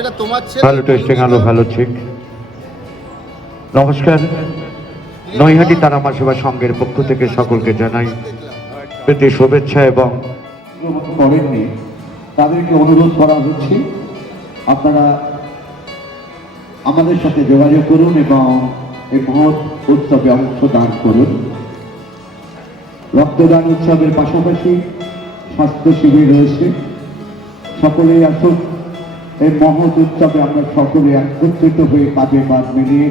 এটা তোমার ছেলে ভালো টেস্টিং আলো ভালো ঠিক নমস্কার। নৈহাটি তারামা সেবা সংঘের পক্ষ থেকে সকলকে জানাই প্রীতি শুভেচ্ছা এবং করেননি। তাদেরকে অনুরোধ করা হচ্ছে আপনারা আমাদের সাথে যোগাযোগ করুন এবং এই মহৎ উৎসবে অংশদান করুন। রক্তদান উৎসবের পাশাপাশি স্বাস্থ্য শিবির রয়েছে। সকলেই আসুন এই মহৎ উৎসবে আমরা সকলে একত্রিত হয়ে কাজে কাজ মিলিয়ে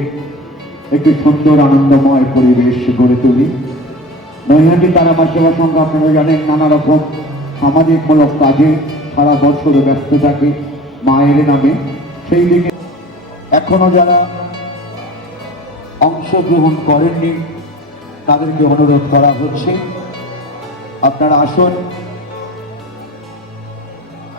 একটি সুন্দর, আনন্দময় পরিবেশ গড়ে তুলি। নৈহাটি তারামা সেবা সংঘ, আপনারা জানেন নানা রকম সামাজিকমূলক কাজে সারা বছর ব্যস্ত থাকে মায়ের নামে। সেই দিকে এখনও যারা অংশগ্রহণ করেননি, তাদেরকে অনুরোধ করা হচ্ছে, আপনারা আসুন।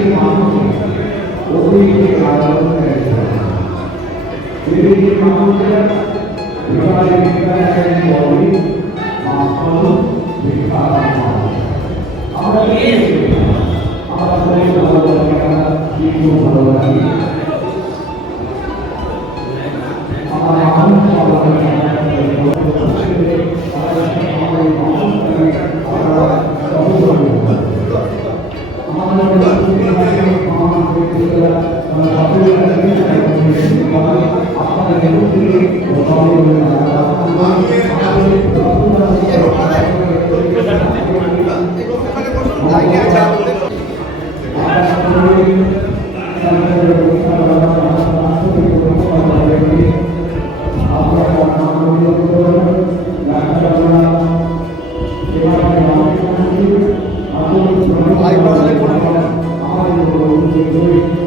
Obrigado. Lord.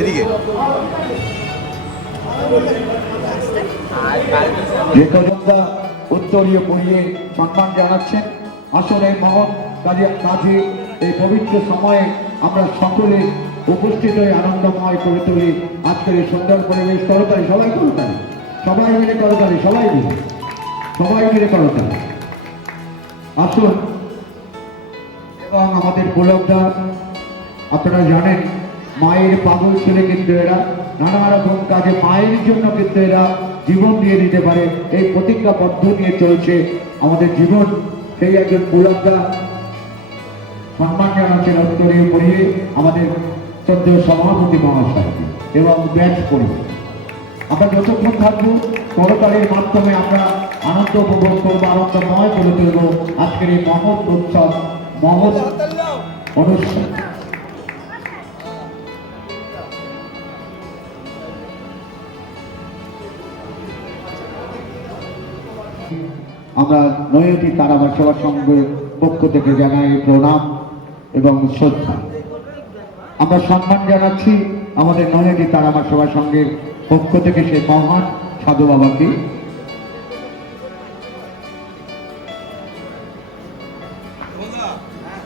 এদিকে কজনদা উত্তরীয় পড়িয়ে সম্মান জানাচ্ছেন। আসলে মহৎ কাজে কাজে, এই পবিত্র সময়ে আমরা সকলে উপস্থিত হয়ে আনন্দময় করে তুলি। আজকের এই সুন্দর পরিবেশ করতালি সবাই করতালি সবাই মিলে করতালি সবাই মিলে। সবাই মিলে করতালি আসুন। এবং আমাদের পুলকদা আপনারা জানেন, মায়ের পাগল ছেলে কিন্তু এরা। নানা রকম কাজে মায়ের জন্য কিন্তু এরা জীবন দিয়ে দিতে পারে। এই প্রতিজ্ঞাবদ্ধ নিয়ে চলছে আমাদের জীবন। সেই একজন পুলকদা সম্মান জানাচ্ছেন উত্তরীয় পড়িয়ে আমাদের শ্রদ্ধেয় সভাপতি মহাশয়কে এবং ব্যাচ পড়িয়ে আমরা যতক্ষণ থাকব করতালির মাধ্যমে আমরা আনন্দ উপভোগ করব, আনন্দময় করে তুলব। আজকের এই মহৎ উৎসব, মহৎ অনুষ্ঠান। আমরা নৈহাটি তারাবার সেবা সংঘের পক্ষ থেকে জানাই প্রণাম এবং শ্রদ্ধা। আমরা সম্মান জানাচ্ছি আমাদের নৈহাটি তারাবার সেবা সংঘের পক্ষ থেকে সেই মহান সাধু বাবাকে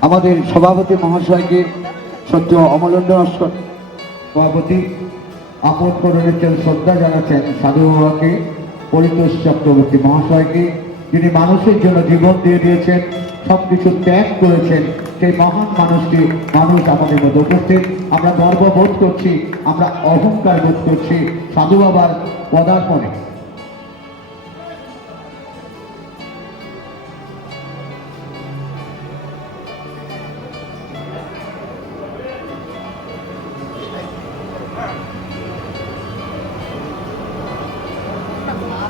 আমাদের সভাপতি মহাশয়কে সত্য অমলেন্দ্র সভাপতি আপন করে শ্রদ্ধা জানাচ্ছেন সাধু বাবাকে, পরিতোষ চক্রবর্তী মহাশয়কে, যিনি মানুষের জন্য জীবন দিয়ে দিয়েছেন সব কিছু ত্যাগ করেছেন। সেই মহান মানুষটি মানুষ আমাদের মধ্যে উপস্থিত। আমরা গর্ববোধ করছি, আমরা অহংকার বোধ করছি সাধু বাবার পদার্পণে।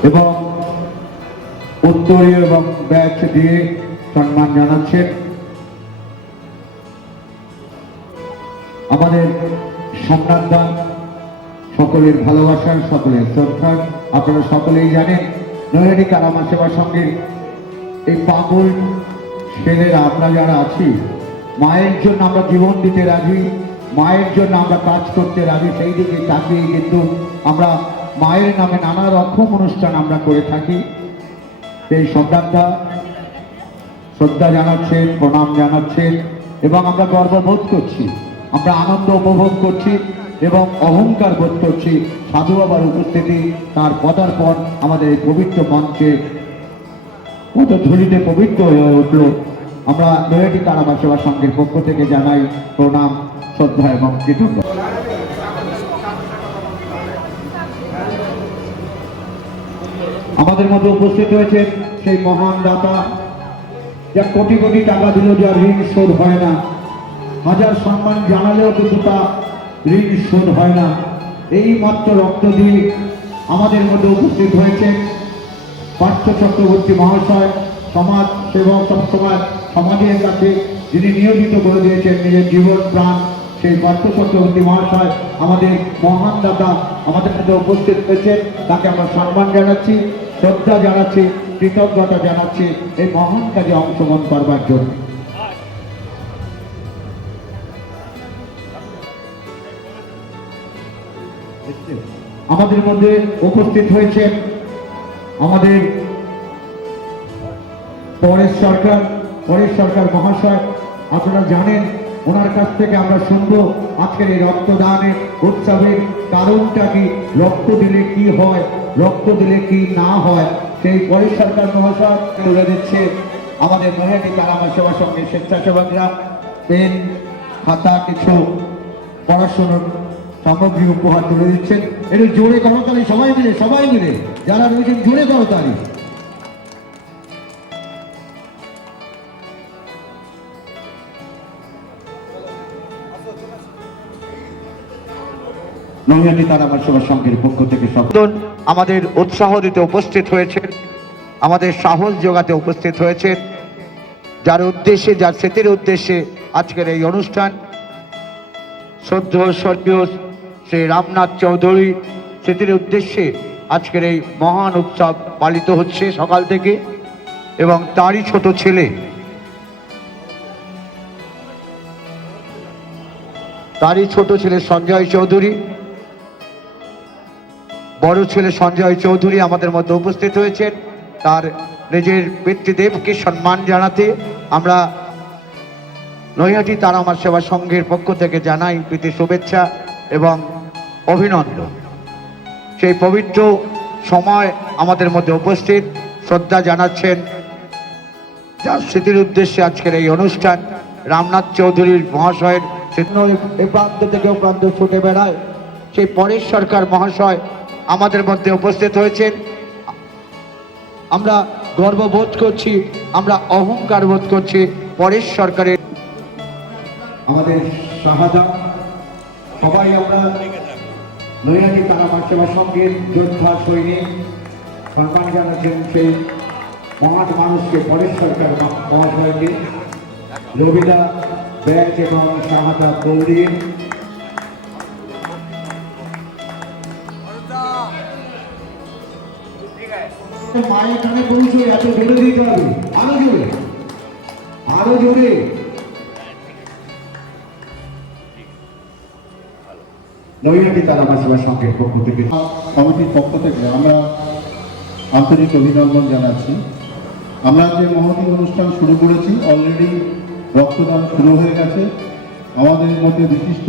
এবং উত্তরীয় এবং ব্যাচ দিয়ে সম্মান জানাচ্ছেন। আমাদের সম্রাটদা সকলের ভালোবাসার সকলের শ্রদ্ধার আপনারা সকলেই জানেন, নৈহাটি কালামা সেবা সঙ্গের এই পাগল ছেলেরা, আমরা যারা আছি, মায়ের জন্য আমরা জীবন দিতে রাজি, মায়ের জন্য আমরা কাজ করতে রাজি, সেই দিকে তাকিয়ে কিন্তু আমরা মায়ের নামে নানা রকম অনুষ্ঠান আমরা করে থাকি। সেই সম্রাটদা শ্রদ্ধা জানাচ্ছেন, প্রণাম জানাচ্ছেন এবং আমরা গর্ববোধ করছি। আমরা আনন্দ উপভোগ করছি এবং অহংকার বোধ করছি। সাধু বাবার উপস্থিতি তার পদার্পণ আমাদের এই পবিত্র মঞ্চে কত ধুলিতে পবিত্র হয়ে উঠল। আমরা নৈহাটি কারামা সেবা সংঘের পক্ষ থেকে জানাই প্রণাম, শ্রদ্ধা এবং কৃতজ্ঞ আমাদের মধ্যে উপস্থিত হয়েছে সেই মহান দাতা যা কোটি কোটি টাকা দিল যা ঋণ শোধ হয় না। হাজার সম্মান জানালেও কিন্তু তা ঋণ শোধ হয় না। এই মাত্র রক্ত দিয়ে আমাদের মধ্যে উপস্থিত হয়েছে পার্থ চক্রবর্তী মহাশয়, সমাজ সেবক সবসময় সমাজের কাছে যিনি নিয়োজিত করে দিয়েছেন নিজের জীবন, প্রাণ, সেই পার্থ চক্রবর্তী মহাশয় আমাদের মহান দাতা আমাদের মধ্যে উপস্থিত হয়েছেন। তাকে আমরা সম্মান জানাচ্ছি, শ্রদ্ধা জানাচ্ছি, কৃতজ্ঞতা জানাচ্ছি এই মহান কাজে অংশগ্রহণ করবার জন্য। আমাদের মধ্যে উপস্থিত হয়েছেন আমাদের পরেশ সরকার পরেশ সরকার মহাশয়। আপনারা জানেন, ওনার কাছ থেকে আমরা শুনব আজকের এই রক্তদানের উৎসবের কারণটা কি রক্ত দিলে কি হয় রক্ত দিলে কি না হয়, সেই পরেশ সরকার মহাশয় তুলে দিচ্ছে আমাদের মহিলা কালামা সেবা সঙ্গে স্বেচ্ছাসেবকরা। পেন, খাতা, কিছু পড়াশোনার সামগ্রী উপহার তুলে দিচ্ছেন। একটু জোরে করতালি সবাই মিলে সবাই মিলে। যারা রয়েছেন, জোরে করতালি পক্ষ থেকে সব আমাদের উৎসাহ দিতে উপস্থিত হয়েছেন। আমাদের সাহস যোগাতে উপস্থিত হয়েছেন। যার উদ্দেশ্যে, যার স্মৃতির উদ্দেশ্যে আজকের এই অনুষ্ঠান শ্রদ্ধ স্বর্গীয় শ্রী রামনাথ চৌধুরী। স্মৃতির উদ্দেশ্যে আজকের এই মহান উৎসব পালিত হচ্ছে সকাল থেকে এবং তারই ছোট ছেলে। তারই ছোট ছেলে সঞ্জয় চৌধুরী। বড় ছেলে সঞ্জয় চৌধুরী আমাদের মধ্যে উপস্থিত হয়েছেন। তার নিজের পিতৃদেবকে সম্মান জানাতে আমরা নৈহাটি তারা আমার সেবা সংঘের পক্ষ থেকে জানাই প্রীতি শুভেচ্ছা এবং অভিনন্দন। সেই পবিত্র সময় আমাদের মধ্যে উপস্থিত। শ্রদ্ধা জানাচ্ছেন যার স্মৃতির উদ্দেশ্যে আজকের এই অনুষ্ঠান। রামনাথ চৌধুরীর মহাশয়ের প্রান্ত থেকে প্রান্ত ছুটে বেড়ায়। সেই পরেশ সরকার মহাশয় আমাদের মধ্যে উপস্থিত হয়েছেন। আমরা গর্ববোধ করছি, আমরা অহংকার বোধ করছি পরেশ সরকারের। আমাদের সবাই আমরা নৈরাজি তারামার সেবা সঙ্গের যোদ্ধা সৈনিক সম্মান জানাচ্ছেন সেই মহান মানুষকে, পরেশ সরকার মহা- মহাশয়কে। রবিদা ব্যাচ এবং শাহাদা দৌড়িয়ে মায়ের কানে পৌঁছে এত জোরে দিতে হবে। আরও জোরে। আরও জোরে। নৈহাটি তারা আমার সেবা সংঘের পক্ষ থেকে। কমিটির পক্ষ থেকে আমরা আন্তরিক অভিনন্দন জানাচ্ছি। আমরা যে মহতী অনুষ্ঠান শুরু করেছি অলরেডি রক্তদান শুরু হয়ে গেছে। আমাদের মধ্যে বিশিষ্ট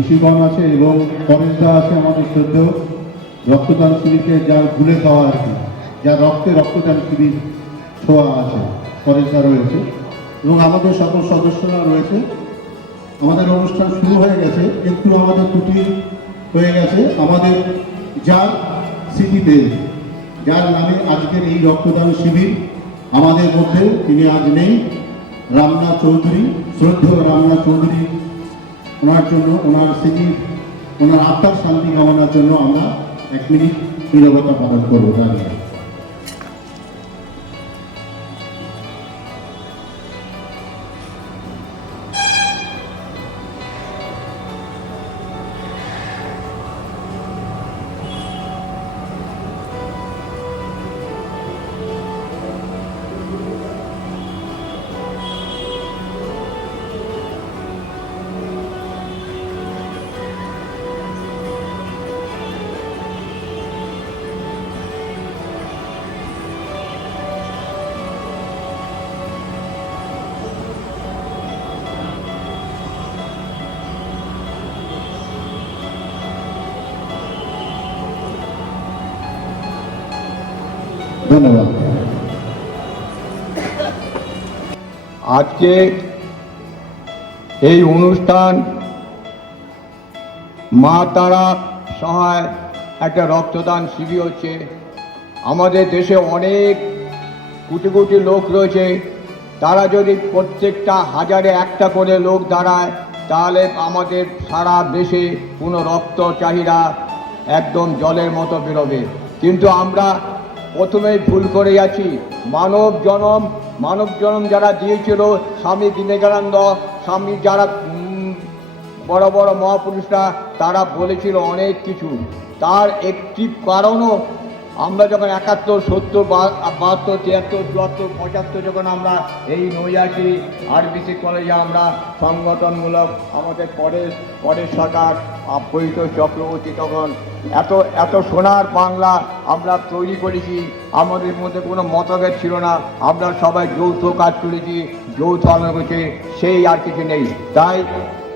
ঋষিগণ আছে এবং পরেশদা আছে আমাদের শ্রদ্ধেয় রক্তদান শিবিরকে যার ভুলে খাওয়া আর কি যার রক্তে রক্তদান শিবির ছোঁয়া আছে, পরেশদা রয়েছে এবং আমাদের সকল সদস্যরা রয়েছে। আমাদের অনুষ্ঠান শুরু হয়ে গেছে, একটু আমাদের ত্রুটি হয়ে গেছে। আমাদের যার স্মৃতিতে যার নামে আজকের এই রক্তদান শিবির আমাদের মধ্যে, তিনি আজ নেই। রামনাথ চৌধুরী, শ্রদ্ধেয় রামনাথ চৌধুরী, ওনার জন্য, ওনার স্মৃতি ওনার আত্মার শান্তি কামনার জন্য আমরা এক মিনিট নীরবতা পালন করব দাঁড়িয়ে ধন্যবাদ। আজকে এই অনুষ্ঠান মা তারা সহায় একটা রক্তদান শিবির হচ্ছে। আমাদের দেশে অনেক কোটি কোটি লোক রয়েছে। তারা যদি প্রত্যেকটা হাজারে একটা করে লোক দাঁড়ায়, তাহলে আমাদের সারা দেশে কোনো রক্ত চাহিদা একদম জলের মতো বেরোবে। কিন্তু আমরা প্রথমেই ভুল করে যাচ্ছি। মানব জনম মানব জনম যারা দিয়েছিল, স্বামী বিবেকানন্দ, স্বামী যারা বড় বড় মহাপুরুষরা, তারা বলেছিল অনেক কিছু। তার একটি কারণও আমরা যখন একাত্তর, সত্তর বাহাত্তর, তিয়াত্তর, চুয়াত্তর, পঁচাত্তর যখন আমরা এই নৈয়াটি আরবিসি কলেজে আমরা সংগঠনমূলক আমাদের পরের পরের সরকার পরিত চক্রবর্তী তখন এত এত সোনার বাংলা আমরা তৈরি করেছি। আমাদের মধ্যে কোনো মতভেদ ছিল না। আমরা সবাই যৌথ কাজ করেছি, যৌথ আলোচনা করেছি, সেই আর কিছু নেই। তাই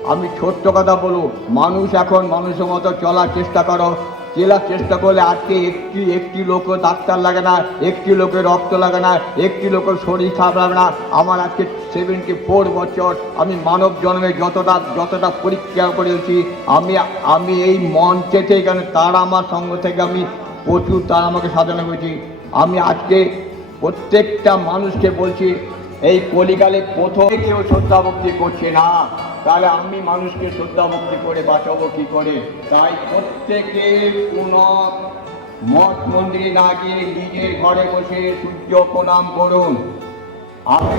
আমি ছোট্ট কথা বলব, মানুষ এখন মানুষের মতো চলার চেষ্টা করো। চেলার চেষ্টা করলে আজকে একটি একটি লোক ডাক্তার লাগে না, একটি লোকের রক্ত লাগে না, একটি লোকের শরীর খারাপ লাগে না। আমার আজকে সেভেন্টি ফোর বছর আমি মানব জন্মে যতটা যতটা পরীক্ষা করেছি, আমি আমি এই মঞ্চে থেকে এখানে তারা আমার সঙ্গ থেকে আমি প্রচুর তারা আমাকে সাধনা করেছি। আমি আজকে প্রত্যেকটা মানুষকে বলছি এই কলিকালে প্রথম কেউ শ্রদ্ধা ভক্তি করছে না। তাহলে আমি মানুষকে শ্রদ্ধা ভক্তি করে বাঁচাবো কি করে? তাই প্রত্যেকে কোন মঠ মন্দিরে না গিয়ে নিজের ঘরে বসে সূর্য প্রণাম করুন। আমি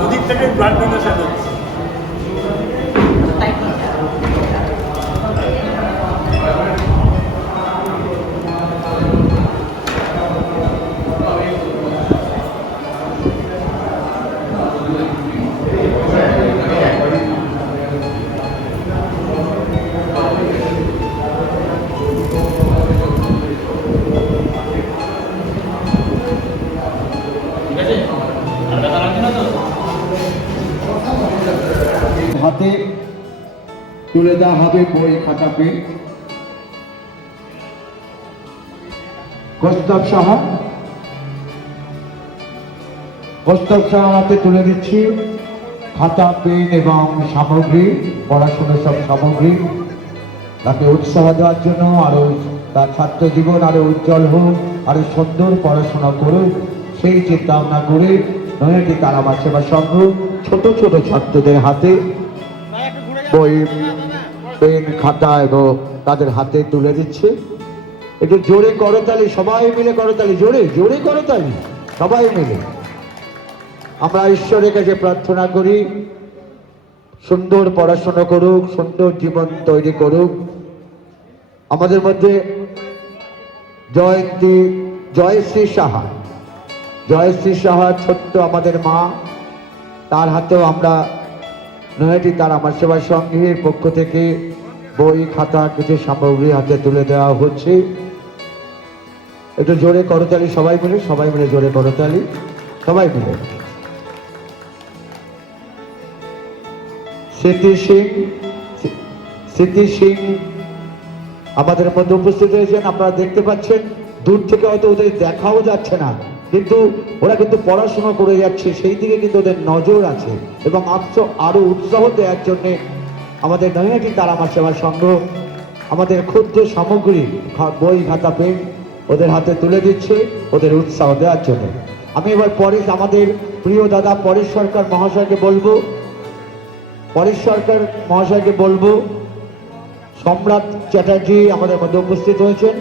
দুদিক থেকে ব্লাড ডোনেশন হচ্ছে। দেওয়া হবে বই খাতা পেন কস্তব সাহা। কস্তব সাহা হাতে তুলে দিচ্ছি। খাতা পেন এবং সামগ্রী পড়াশোনার সব সামগ্রী। তাকে উৎসাহ দেওয়ার জন্য আরও তার ছাত্র জীবন আরও উজ্জ্বল হোক আরও সুন্দর পড়াশোনা করুক। সেই চিন্তা ভাবনা করে নৈহাটি তারামা সেবা সংঘ ছোট ছোট ছাত্রদের হাতে বই পেন খাতা এবং তাদের হাতে তুলে দিচ্ছে। একটু জোরে করতালি, সবাই মিলে করতালি, জোরে জোরে করতালি, সবাই মিলে। আমরা ঈশ্বরের কাছে প্রার্থনা করি, সুন্দর পড়াশোনা করুক, সুন্দর জীবন তৈরি করুক। আমাদের মধ্যে জয়ন্তী জয়শ্রী সাহা। জয়শ্রী সাহা ছোট্ট আমাদের মা, তার হাতেও আমরা নৈহাটি তার আমার সেবা সংঘের পক্ষ থেকে বই খাতা কিছু সামগ্রী হাতে তুলে দেওয়া হচ্ছে। একটু জোরে করতালি সবাই মিলে সবাই মিলে জোরে করতালি সবাই মিলে। স্মৃতি সিং স্মৃতি সিং, আমাদের মধ্যে উপস্থিত হয়েছেন, আপনারা দেখতে পাচ্ছেন, দূর থেকে হয়তো ওদের দেখাও যাচ্ছে না, কিন্তু ওরা কিন্তু পড়াশোনা করে যাচ্ছে, সেই দিকে কিন্তু ওদের নজর আছে এবং আরও উৎসাহ দেওয়ার জন্য আমাদের নৈহাটি তারামা সেবা সংঘ আমাদের ক্ষুদ্র সামগ্রী বই, খাতা, পেন ওদের হাতে তুলে দিচ্ছে, ওদের উৎসাহ দেওয়ার জন্য। আমি এবার পরেশ, আমাদের প্রিয় দাদা পরেশ সরকার মহাশয়কে বলব, পরেশ সরকার মহাশয়কে বলব, সম্রাট চ্যাটার্জি আমাদের মধ্যে উপস্থিত হয়েছেন।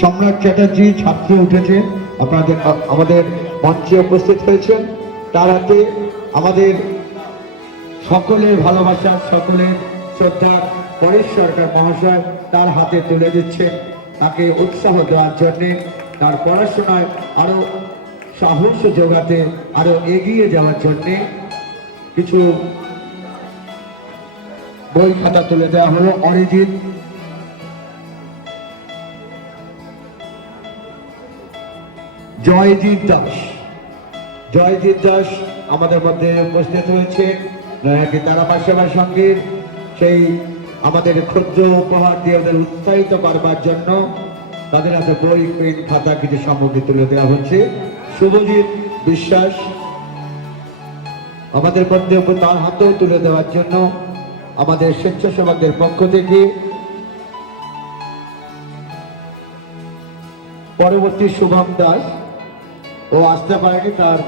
সম্রাট চ্যাটার্জি ছাত্র উঠেছে আপনাদের আমাদের মঞ্চে উপস্থিত হয়েছেন। তার হাতে আমাদের সকলের ভালোবাসা, সকলের শ্রদ্ধা পরেশ সরকার মহাশয় তার হাতে তুলে দিচ্ছেন তাকে উৎসাহ দেওয়ার জন্যে তার পড়াশোনায় আরও সাহস যোগাতে, আরও এগিয়ে যাওয়ার জন্যে কিছু বই খাতা তুলে দেওয়া হলো। অরিজিৎ জয়জিৎ দাস। জয়জিৎ দাস আমাদের মধ্যে উপস্থিত হয়েছে নয়াটি তারামা সেবা সঙ্গীর সেই আমাদের ক্ষুদ্র উপহার দিয়ে ওদের উৎসাহিত করবার জন্য তাদের হাতে বই, পেন, খাতা কিছু সামগ্রী তুলে দেওয়া হচ্ছে। শুভজিৎ বিশ্বাস আমাদের মধ্যে তার হাতেও তুলে দেওয়ার জন্য আমাদের স্বেচ্ছাসেবকদের পক্ষ থেকে পরবর্তী শুভম দাস ও আসতে পারেনি, তার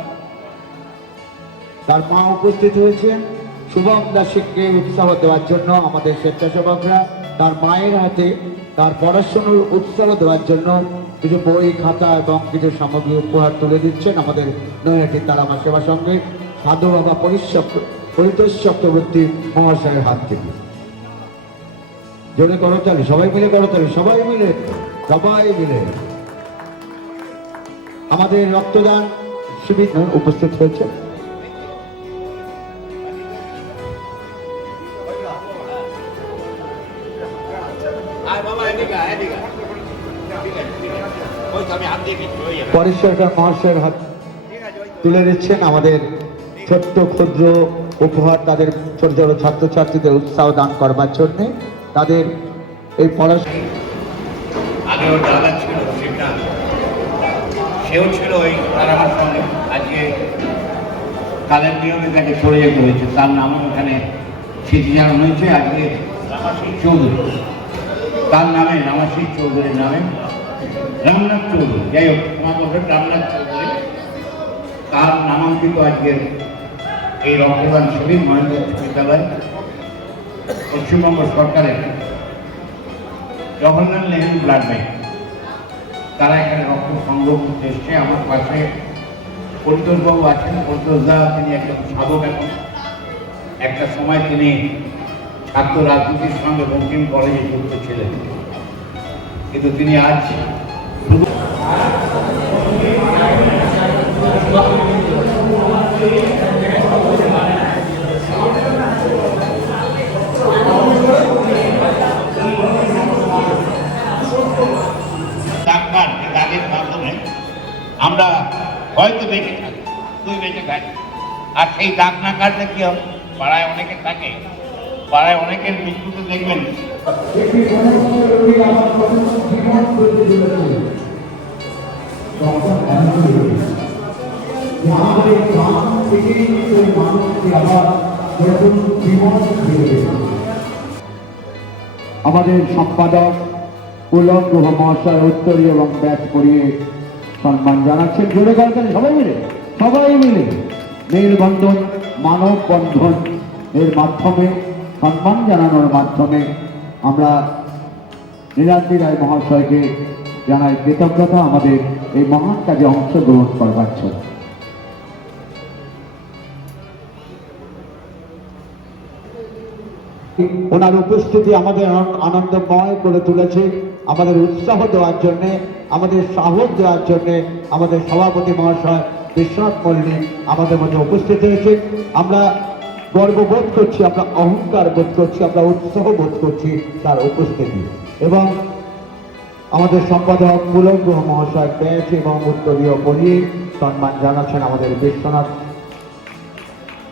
তার মা উপস্থিত হয়েছেন। শুভম দাসকে উৎসাহ দেওয়ার জন্য আমাদের স্বেচ্ছাসেবকরা, তার মায়ের হাতে তার পড়াশোনার উৎসাহ দেওয়ার জন্য কিছু বই, খাতা এবং কিছু সামগ্রী উপহার তুলে দিচ্ছেন আমাদের নৈহাটি তারামা সেবা সঙ্গে সাধু বাবা পরিচক পরিতোষ চক্রবর্তী মহাশয়ের হাত থেকে। জোরে করতালি, সবাই মিলে করতালি, সবাই মিলে সবাই মিলে। আমাদের রক্তদান শিবির উপস্থিত হয়েছে। হয়ে যাবে পরেশ সরকার মহাশয়ের হাত তুলে দিচ্ছেন আমাদের ছোট্ট ক্ষুদ্র উপহার তাদের ছোট ছোট ছাত্রছাত্রীদের উৎসাহ দান করবার জন্য। তাদের এই পড়াশোনা আগে ওর দাদা ছিল সেটা সেও ছিল ওই তারামার সঙ্গে। আজকে কালের নিয়মে তাকে সরে যেতে হয়েছে তার নামও ওখানে স্মৃতি জানানো হয়েছে, আজকে রামাশির চৌধুরী। তার নামে রামাশির চৌধুরীর নামে রামনাথ চৌধুরী। যাই হোক, মা বলবেন রামনাথ চৌধুরী। তার নামাঙ্কিত আজকের এই রক্তদান শিবির মহেন্দ্র বিদ্যালয় পশ্চিমবঙ্গ সরকারের জওহরলাল নেহরু ব্লাড ব্যাংক। তারা এখানে রক্ত সংগ্রহ করতে এসছে। আমার পাশে পরিতোষবাবু আছেন। পরিতোষদা তিনি একজন সাধক এখন। একটা সময় তিনি ছাত্র রাজনীতির সঙ্গে বঙ্কিম কলেজে যুক্ত ছিলেন। কিন্তু তিনি আজ শুধু আর সেই দাগ না কাটলে কি হবে? পাড়ায় অনেকে থাকে, পাড়ায় অনেকের মৃত্যুতে দেখবেন। আমাদের সম্পাদক উলঙ্গ মহাশয় উত্তরীয় এবং ব্যাচ পরিয়ে সম্মান জানাচ্ছেন। জোরে গেছেন সবাই মিলে সবাই মিলে। নীলবন্ধন মানব বন্ধন এর মাধ্যমে সম্মান জানানোর মাধ্যমে আমরা নীলাদ্রি রায় মহাশয়কে জানাই কৃতজ্ঞতা, আমাদের এই মহান কাজে অংশগ্রহণ করবার জন্য। ওনার উপস্থিতি আমাদের আন- আনন্দময় করে তুলেছে, আমাদের উৎসাহ দেওয়ার জন্যে, আমাদের সাহস দেওয়ার জন্যে, আমাদের সভাপতি মহাশয় বিশ্বনাথ মল্লিক আমাদের মধ্যে উপস্থিত হয়েছে। আমরা গর্ববোধ করছি, আমরা অহংকার বোধ করছি, আমরা উৎসাহ বোধ করছি তার উপস্থিতি। এবং আমাদের সম্পাদক মুলঙ্গ মহাশয় ব্যাচ এবং উত্তরীয় পড়িয়ে সম্মান জানাচ্ছেন আমাদের বিশ্বনাথ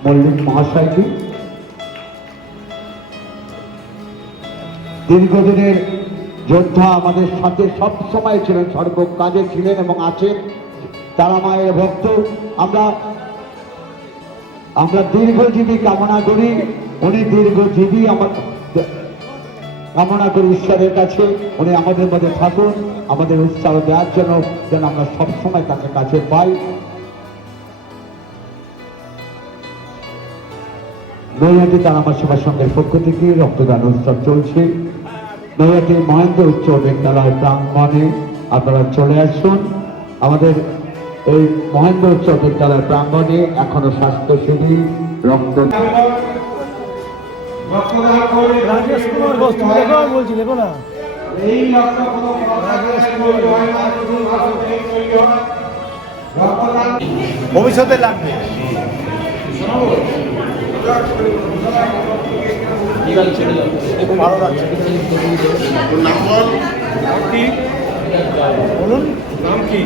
মল্লিক মহাশয়কে। দীর্ঘদিনের যোদ্ধা আমাদের সাথে সব সময় ছিলেন সর্ব কাজে ছিলেন এবং আছেন। তারা মায়ের ভক্ত। আমরা আমরা দীর্ঘজীবী কামনা করি। উনি দীর্ঘজীবী আমার কামনা করি ঈশ্বরের কাছে। উনি আমাদের মধ্যে থাকুন, আমাদের উৎসাহ দেওয়ার জন্য যেন আমরা সবসময় তাকে কাছে পাই। নৈহাটি তার আমার সেবা সঙ্গের পক্ষ থেকে রক্তদান উৎসব চলছে। নৈহাটি মহেন্দ্র উচ্চ বিদ্যালয় প্রাঙ্গণে আপনারা চলে আসুন। আমাদের এই মহেন্দ্র উচ্চ বিদ্যালয় প্রাঙ্গণে এখনও স্বাস্থ্য শিবির রক্ত ভবিষ্যতে লাগবে। ভালো লাগছে। বলুন। নাম কি?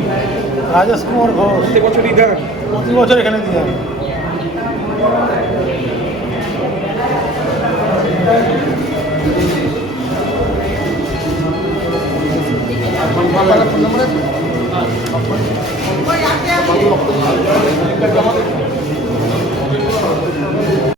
রাজেশ কুমার ঘোষ। প্রতি বছরই দেন প্রতি বছর এখানে দিয়ে যান